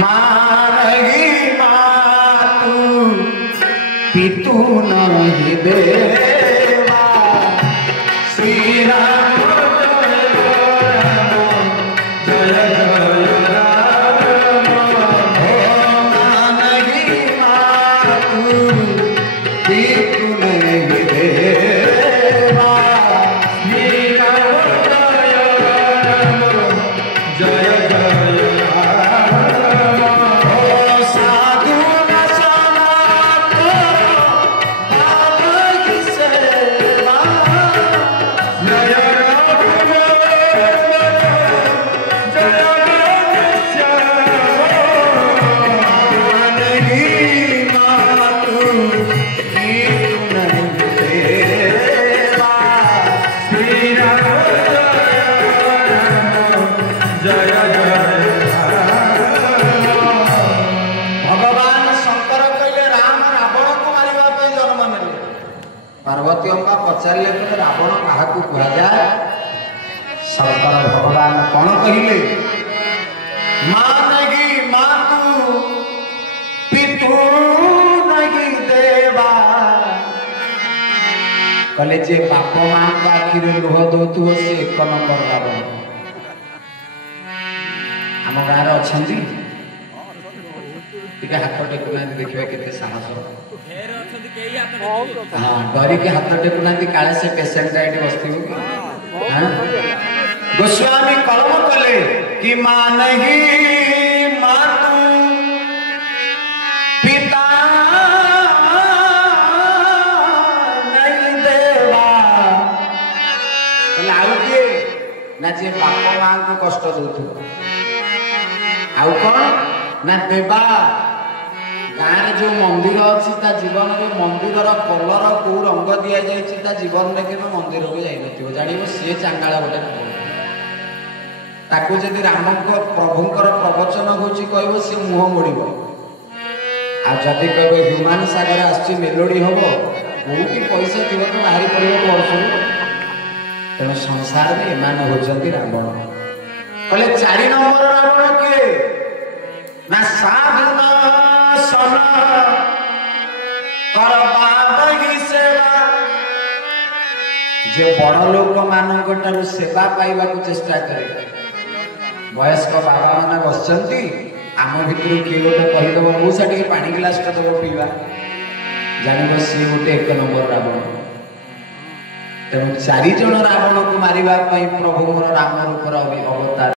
मानगी मातु पितु नहीं देवा श्री राम जय जय राम। मानगी मातु पितु नहीं देवा श्री राम जय जय पार्वती अंबा पचारे रावण क्या कहुए शंकर भगवान कौन कहले मानगी मातु पितु नहीं देवा कहले जे बाप मां आखिर लुह दौथु से एक नंबर रावण आम गाँव अच्छा हाथ टेकुना देखिए केते साहस हाँ डरिक हाथ टेकुना काले से पेसेंट ये बसती गोस्वामी कलम कले कि मानगी मातु पिता नहीं देवा आउ किए ना जे बाप मां को कष्ट दौथु आउ कौन ना देवा गाँव जो मंदिर अच्छी जीवन में मंदिर कलर कौ रंग दि जाए जीवन में केवल मंदिर को जान जान सी चांगाला गोटे ताकू जदि राम प्रभुंर प्रवचन होची कहब सी मुह मोड़ आदि कह ह्यूमान सागर आसची मेलोडी हम कोई पैसा थी तो बाहरी पड़े वर्ष तेणु संसार में एमान होती रावण कहले 4 नंबर रावण किए ना साधु सन सेवा जे बड़ लोक मानक सेवा पाइबा चेष्टा करे वयस्क बाबा मैंने बस आम भर किए गोटे कहीदेव मऊसा टे पानी गिलास दब पीवा जान सी गोटे 1 नंबर रावण तेणु 4 जन रावण को मारिबा प्रभु मोर राम रूपर अवतार।